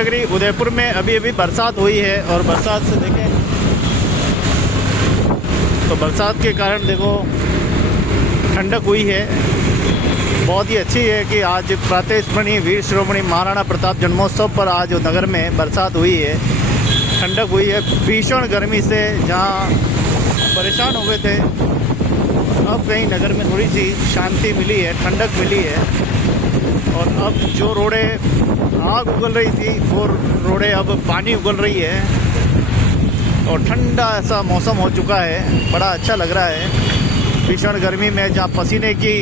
नगरी उदयपुर में अभी अभी बरसात हुई है और बरसात से देखें तो बरसात के कारण देखो ठंडक हुई है। बहुत ही अच्छी है कि आज प्रातः स्मरणीय वीर शिरोमणि महाराणा प्रताप जन्मोत्सव पर आज नगर में बरसात हुई है, ठंडक हुई है। भीषण गर्मी से जहाँ परेशान हो गए थे, अब कहीं नगर में थोड़ी सी शांति मिली है, ठंडक मिली है। और अब जो रोडें आग उगल रही थी वो रोडें अब पानी उगल रही है और ठंडा ऐसा मौसम हो चुका है, बड़ा अच्छा लग रहा है। भीषण गर्मी में जहाँ पसीने की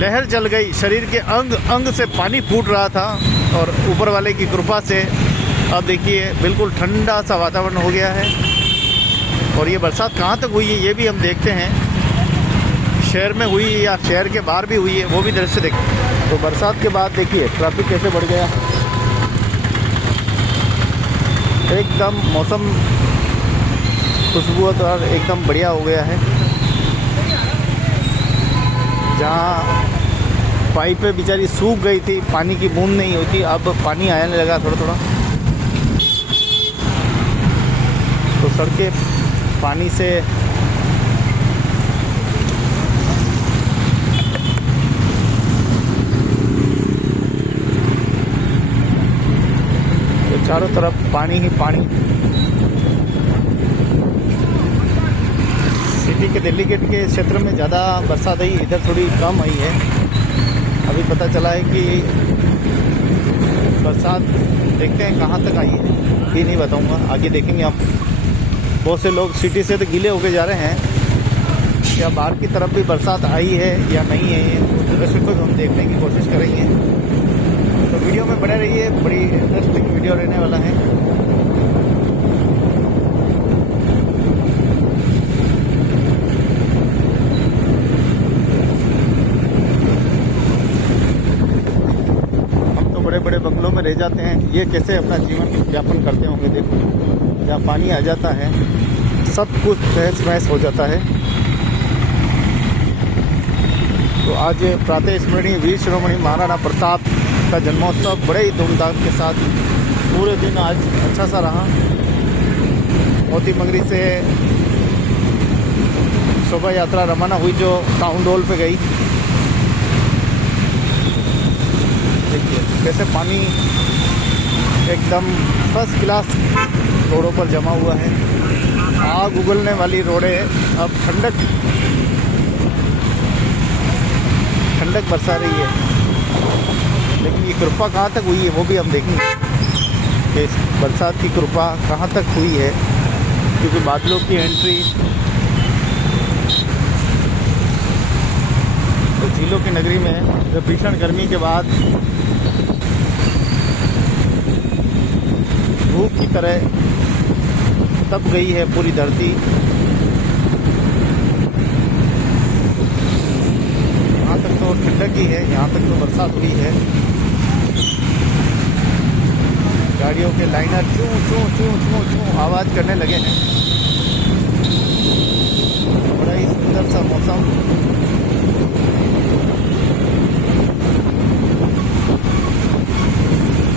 लहर चल गई, शरीर के अंग अंग से पानी फूट रहा था और ऊपर वाले की कृपा से अब देखिए बिल्कुल ठंडा सा वातावरण हो गया है। और ये बरसात कहाँ तक हुई है ये भी हम देखते हैं, शहर में हुई या शहर के बाहर भी हुई है, वो भी दृश्य देखते हैं। तो बरसात के बाद देखिए ट्रैफिक कैसे बढ़ गया, एकदम मौसम खुशबूदार एकदम बढ़िया हो गया है। जहाँ पाइपें बेचारी सूख गई थी, पानी की बूंद नहीं होती, अब पानी आने लगा थोड़ा थोड़ा। तो सड़कें पानी से तो चारों तरफ पानी ही पानी। सिटी के दिल्ली गेट के क्षेत्र में ज़्यादा बरसात आई, इधर थोड़ी कम आई है। अभी पता चला है कि बरसात देखते हैं कहाँ तक आई है, ये नहीं बताऊंगा, आगे देखेंगे आप। बहुत से लोग सिटी से तो गीले होके जा रहे हैं, या बाहर की तरफ भी बरसात आई है या नहीं है, उस दृश्य को हम देखने की कोशिश करेंगे। तो वीडियो में बने रहिए, बड़ी इंटरेस्टिंग वीडियो रहने वाला है। बड़े बड़े बंगलों में रह जाते हैं, ये कैसे अपना जीवन यापन करते होंगे। देखो जहाँ पानी आ जाता है सब कुछ तहस नहस हो जाता है। तो आज प्रातः स्मरणीय वीर शिरोमणि महाराणा प्रताप का जन्मोत्सव बड़े ही धूमधाम के साथ पूरे दिन आज अच्छा सा रहा। मोती मंगरी से शोभा यात्रा रवाना हुई जो टाउन हॉल पे गई। देखिए कैसे पानी एकदम फर्स्ट क्लास रोडों पर जमा हुआ है। आग उगलने वाली रोडें अब ठंडक बरसा रही है। लेकिन ये कृपा कहाँ तक हुई है वो भी हम देखेंगे कि इस बरसात की कृपा कहाँ तक हुई है, क्योंकि बादलों की एंट्री तो झीलों की नगरी में जो भीषण गर्मी के बाद धूप की तरह तप गई है पूरी धरती। यहाँ तक तो ठंडक ही है, यहाँ तक तो बरसात हुई है। गाड़ियों के लाइनर चूं चूं चूं चूं चूं आवाज़ करने लगे हैं। बड़ा ही सुंदर सा मौसम।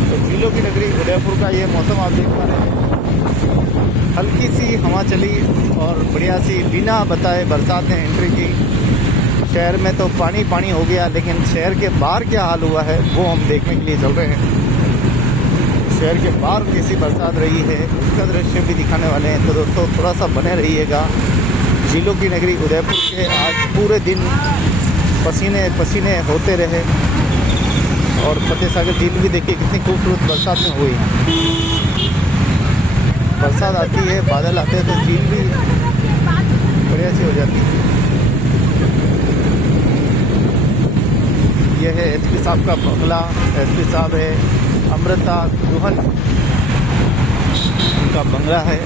तो झीलों की नगरी उदयपुर का ये मौसम आप देख पा रहे हैं। हल्की सी हवा चली और बढ़िया सी बिना बताए बरसात ने एंट्री की। शहर में तो पानी पानी हो गया, लेकिन शहर के बाहर क्या हाल हुआ है वो हम देखने के लिए चल रहे हैं। शहर के बाहर कैसी बरसात रही है उसका दृश्य भी दिखाने वाले हैं। तो दोस्तों थोड़ा सा बने रहिएगा। झीलों की नगरी उदयपुर के आज पूरे दिन पसीने पसीने होते रहे। और फतेह सागर झील भी देखिए कितनी खूबसूरत बरसात में हुई है। बरसात आती है, बादल आते हैं तो झील भी बढ़िया सी हो जाती है। यह है एसपी साहब का बंगला। एसपी साहब है अमृता दुहल, उनका बंगला है।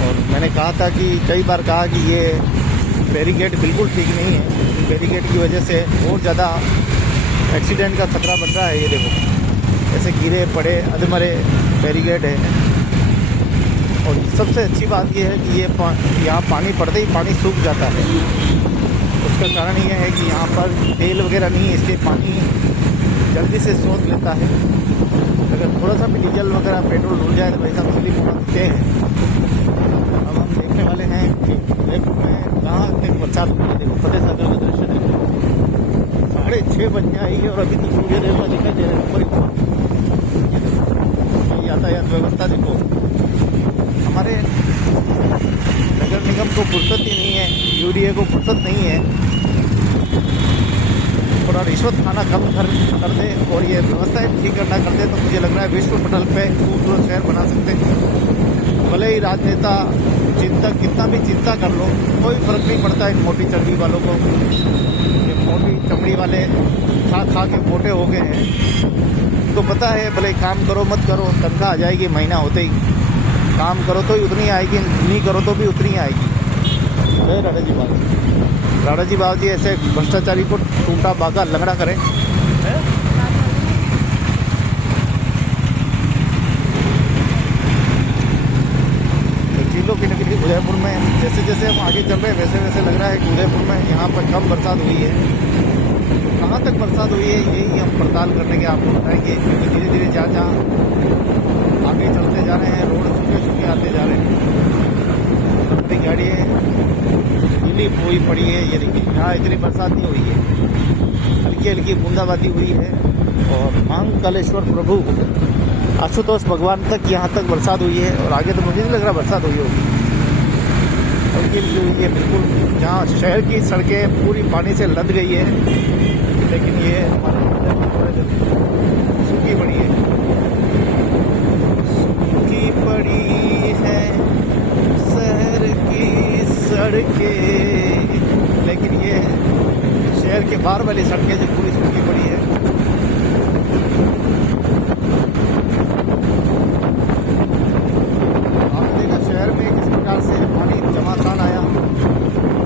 और मैंने कहा था कि कई बार कहा कि ये बैरिकेड बिल्कुल ठीक नहीं है, बैरिकेड की वजह से और ज़्यादा एक्सीडेंट का खतरा बन रहा है। ये देखो ऐसे गिरे पड़े अधमरे बैरिकेड है। और सबसे अच्छी बात यह है कि ये यहाँ पानी पड़ते ही पानी सूख जाता है। उसका कारण यह है कि यहाँ पर तेल वगैरह नहीं है, इसलिए पानी जल्दी से सोख लेता है। अगर सा भी डीजल वगैरह पेट्रोल डूल जाए तो भाई साहब स्लिप होना देते हैं। अब हम देखने वाले हैं कि उदयपुर में कहाँ तक बरसात हुई है। देखो फतेह सागर का दृश्य देखो, 6:30 बज गया है और अभी तो सूर्य देवता दिखाई दे रहे हैं ऊपर। यातायात व्यवस्था देखो, हमारे नगर निगम को फुर्सत ही नहीं है, यूडीए को फुर्सत नहीं है, थोड़ा रिश्वत खाना कम कर दे और ये व्यवस्थाएं ठीक करना कर दे तो मुझे लग रहा है विश्व पटल पे खूबसूरत शहर बना सकते हैं। भले ही राजनेता चिंतक कितना भी चिंता कर लो, कोई फर्क नहीं पड़ता है मोटी चर्बी वालों को। ये मोटी चमड़ी वाले खा खा के मोटे हो गए हैं, तो पता है भले काम करो मत करो तनख्वाह आ जाएगी महीना होते ही। काम करो तो ही उतनी आएगी, नहीं करो तो भी उतनी आएगी। राणा जी बाबू जी ऐसे भ्रष्टाचारी को टूटा बागा लंगड़ा करें। जिलों की नगरी उदयपुर में जैसे जैसे हम आगे चल रहे हैं वैसे वैसे लग रहा है कि उदयपुर में यहाँ पर कम बरसात हुई है। कहाँ तक बरसात हुई है यही हम पड़ताल करने के आपको बताएंगे, क्योंकि धीरे धीरे जहाँ आगे चलते जा रहे हैं रोड सूखे आते जा रहे हैं। अपनी गाड़ी गीली हुई पड़ी है, ये देखिए यहाँ इतनी बरसात नहीं हुई है, हल्की हल्की बूंदाबांदी हुई है। और महाकालेश्वर प्रभु आशुतोष भगवान तक यहाँ तक बरसात हुई है और आगे तो मुझे नहीं लग रहा बरसात हुई होगी। हल्की हल्की हुई है बिल्कुल, जहाँ शहर की सड़कें पूरी पानी से लद गई है, लेकिन ये हमारे सूखी पड़ी है, सूखी पड़ी है शहर की सड़कें, लेकिन ये शहर के बाहर वाली सड़कें जो पूरी सूखी पड़ी है। आपने देखा शहर में किस प्रकार से पानी जमाखान आया,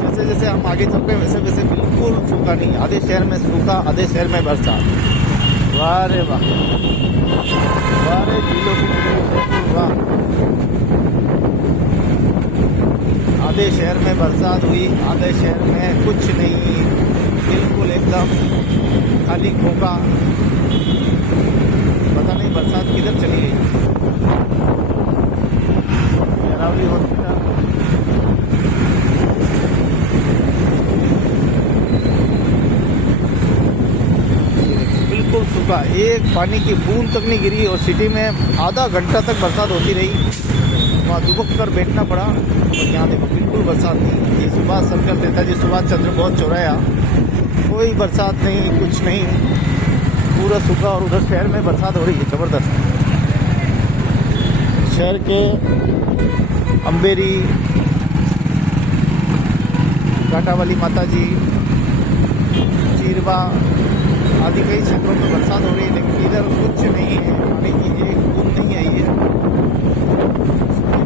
जैसे जैसे हम आगे चल रहे हैं वैसे वैसे बिल्कुल सूखा नहीं, आधे शहर में सूखा आधे शहर में बरसात। वाह रे वाह, वाह रे जिलों की वाह। आधे शहर में बरसात हुई, आधे शहर में कुछ नहीं, बिल्कुल एकदम खाली खोखा। पता नहीं बरसात किधर चली गई। अरावली हॉस्पिटल बिल्कुल सूखा, एक पानी की बूंद तक नहीं गिरी और सिटी में आधा घंटा तक बरसात होती रही। वहाँ दुबक कर बैठना पड़ा और यहाँ देखो बिल्कुल बरसात नहीं। ये सुभाष सर्कल नेताजी सुभाष चंद्र बोस चौराया, कोई बरसात नहीं, कुछ नहीं, पूरा सूखा। और उधर शहर में बरसात हो रही है ज़बरदस्त। शहर के अम्बेरी, कांटावाली माता जी, चीरवा आदि कई क्षेत्रों में बरसात हो रही है, लेकिन इधर कुछ नहीं है, पानी की एक बूंद नहीं आई है।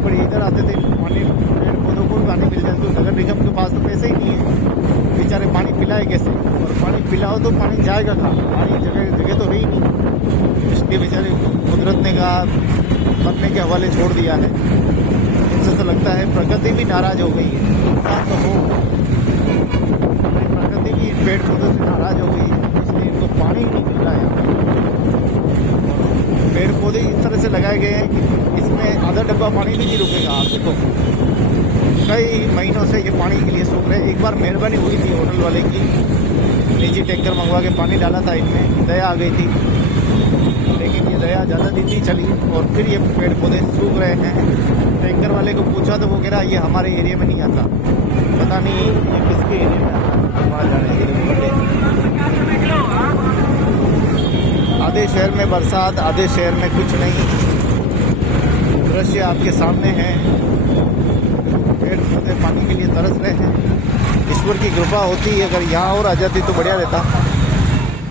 बड़ी इधर आते थे पानी, पेड़ पौधों को पानी मिल जाए, तो नगर निगम के पास तो पैसे ही नहीं है, बेचारे पानी पिलाए कैसे, और पानी पिलाओ तो पानी जाएगा कहाँ, पानी जगह जगह तो रही नहीं, इसलिए बेचारे कुदरत ने कहा मरने के हवाले छोड़ दिया है। इससे तो लगता है प्रकृति भी नाराज हो गई है, इंसान तो हो, प्रकृति भी पेड़ पौधों से नाराज हो गई है, इसलिए इनको पानी ही नहीं मिल रहा है। पेड़ पौधे इस तरह से लगाए गए हैं कि इसमें आधा डब्बा पानी भी नहीं रुकेगा। आप देखो कई महीनों से ये पानी के लिए सूख रहे। एक बार मेहरबानी हुई थी होटल वाले की, निजी टैंकर मंगवा के पानी डाला था इनमें, दया आ गई थी, लेकिन ये दया ज़्यादा दिन नहीं चली और फिर ये पेड़ पौधे सूख रहे हैं। टैंकर वाले को पूछा तो वो कह रहा ये हमारे एरिया में नहीं आता, पता नहीं ये किसके एरिया में आता, वहाँ जा रहे हैं। आधे शहर में बरसात, आधे शहर में कुछ नहीं। दृश्य आपके सामने है, पेड़ पौधे पानी के लिए तरस रहे हैं। ईश्वर की कृपा होती है, अगर यहाँ और आ जाती तो बढ़िया रहता,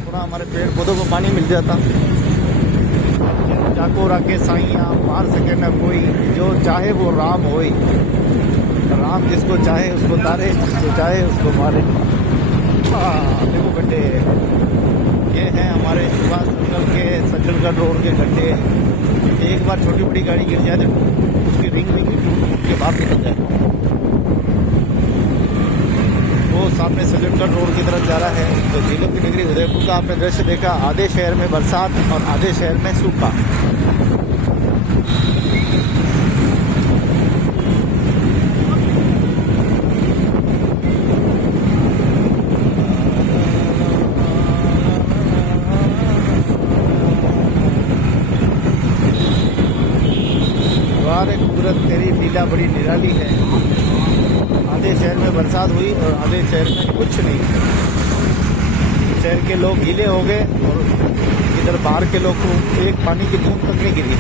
थोड़ा हमारे पेड़ पौधों को पानी मिल जाता। जाको राके साइयाँ मार सके न कोई, जो चाहे वो राम होई, राम जिसको चाहे उसको तारे, जो चाहे उसको मारे। देखो गड्ढे, ये हैं हमारे सुभाष सर्कल के सज्जनगढ़ रोड के गड्ढे। एक बार छोटी बड़ी गाड़ी गिर जाए तो उसकी रिंग टूट के बाहर निकल जाए। वो सामने सज्जनगढ़ रोड की तरफ जा रहा है। तो झीलों की नगरी उदयपुर का आपने दृश्य देखा, आधे शहर में बरसात और आधे शहर में सूखा। वाह रे कुदरत तेरी लीला बड़ी निराली है। आधे शहर में बरसात हुई और आधे शहर में कुछ नहीं। शहर के लोग गीले हो गए और इधर बाहर के लोग को एक पानी की बूंद तक नहीं गिरी।